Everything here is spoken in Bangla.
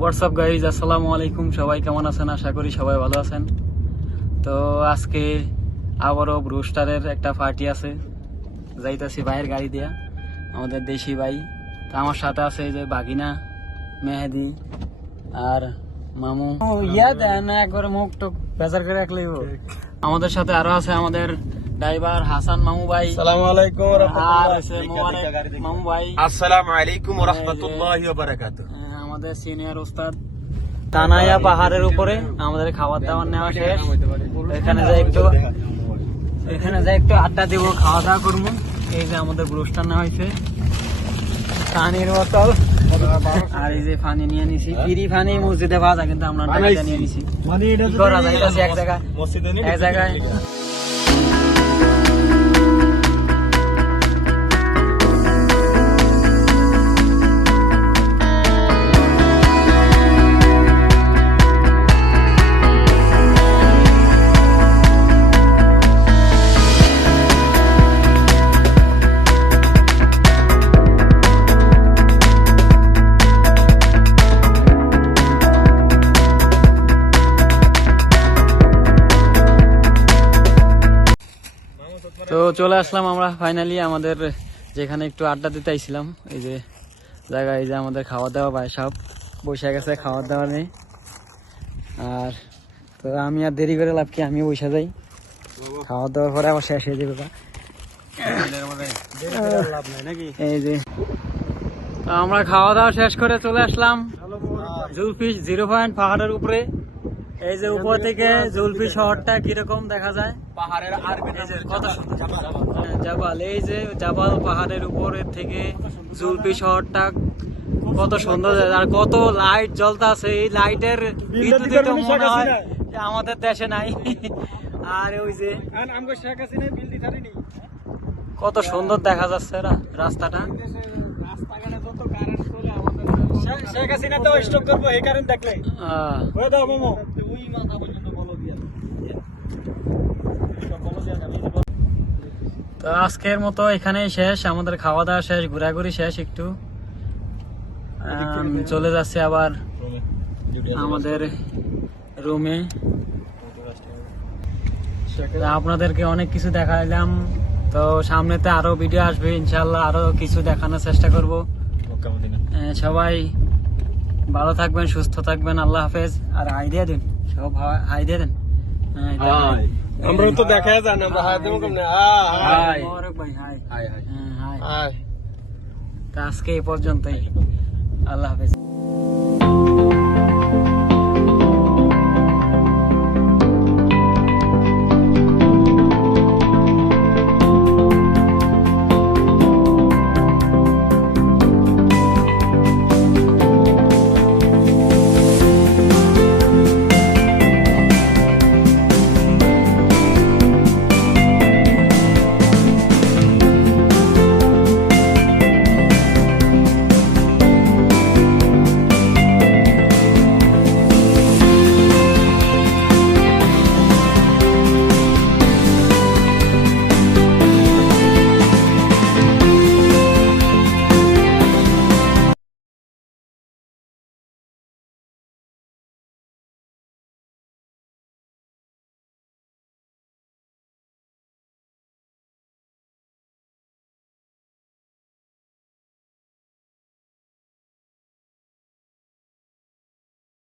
হোয়াটসঅ্যাপ গাইজ, আসসালামু আলাইকুম। সবাই কেমন আছেন? আশা করি সবাই ভালো আছেন। তো আজকে আবারও ব্রুস্টারের একটা পার্টি আছে, যাইতাছি ভাইয়ের গাড়ি দিয়া, আমাদের দেশি ভাই। তো আমার সাথে আছে এই যে বাগিনা, মেহেদি আর মামু। ইয়া দেন না, একবারে মুখ টুক বেজার করে রাখলেই। আমাদের সাথে আরো আছে আমাদের ড্রাইভার হাসান মামু ভাই। আসসালামু আলাইকুম ওয়া আর রাহমাতুল্লাহি আছে মোবারক মামু ভাই। আসসালামু আলাইকুম ওয়া রাহমাতুল্লাহি ওয়া বারাকাতুহু। আমাদের সিনিয়র ওস্তাদ তানায়া পাহাড়ের উপরে আমাদের খাবার দাবার নেওয়া শেষ। এখানে যাই একটু আড্ডা দিব, খাওয়া দাওয়া করবো। এই যে আমাদের ব্রুস্টার নেওয়া হয়েছে, পানির বোতল আর এই যে পানি নিয়ে নিছি। ফ্রি পানি মসজিদে পাওয়া যায়, কিন্তু আমরা টাকা নিয়ে নিছি। কি করা যাইতাছে এক জায়গায় তো চলে আসলাম আমরা ফাইনালি আমাদের যেখানে একটু আড্ডা দিতে আইছিলাম। এই যে জায়গা, এই যে আমাদের খাওয়া দাওয়া ভাই সব বসে গেছে, খাওয়া দাওয়া নেই। আর তো আমি আর দেরি করে লাভ কি, আমি বসে যাই, খাওয়া দাওয়ার পরে আবার শেষ হয়ে যাবে। এই যে তো আমরা খাওয়া দাওয়া শেষ করে চলে আসলাম জুলফি 0 পয়েন্ট পাহাড়ের উপরে। এই যে উপর থেকে জুলফি শহরটা কিরকম দেখা যায়, পাহাড়ের আর কত সুন্দর জাবাল। এই যে জাবাল পাহাড়ের উপরে থেকে জুলফি শহরটা কত সুন্দর, আর কত লাইট জ্বলতে আছে। এই লাইটের বিদ্যুৎ তো মনে হয় যে আমাদের দেশে নাই। আর ওই যে কত সুন্দর দেখা যাচ্ছে রাস্তাটা। তো আজকের মতো এখানেই শেষ, আমাদের খাওয়া দাওয়া শেষ, ঘোরাঘুরি শেষ। একটু চলে যাচ্ছে আবার আমাদের রুমে। আপনাদেরকে অনেক কিছু দেখাইলাম, তো সামনেতে আরো ভিডিও আসবে ইনশাল্লাহ, আরো কিছু দেখানোর চেষ্টা করব। সবাই ভালো থাকবেন, সুস্থ থাকবেন, আল্লাহ হাফেজ। আর হাই দিয়ে দিন সব, হাই দিয়ে দেন। আমরা তো দেখা যায় না, আমরা হাই দেব কেমনে? হাই মোবারক ভাই, হাই হাই হাই। হাই। তা আজকে এই পর্যন্তই, আল্লাহ হাফেজ।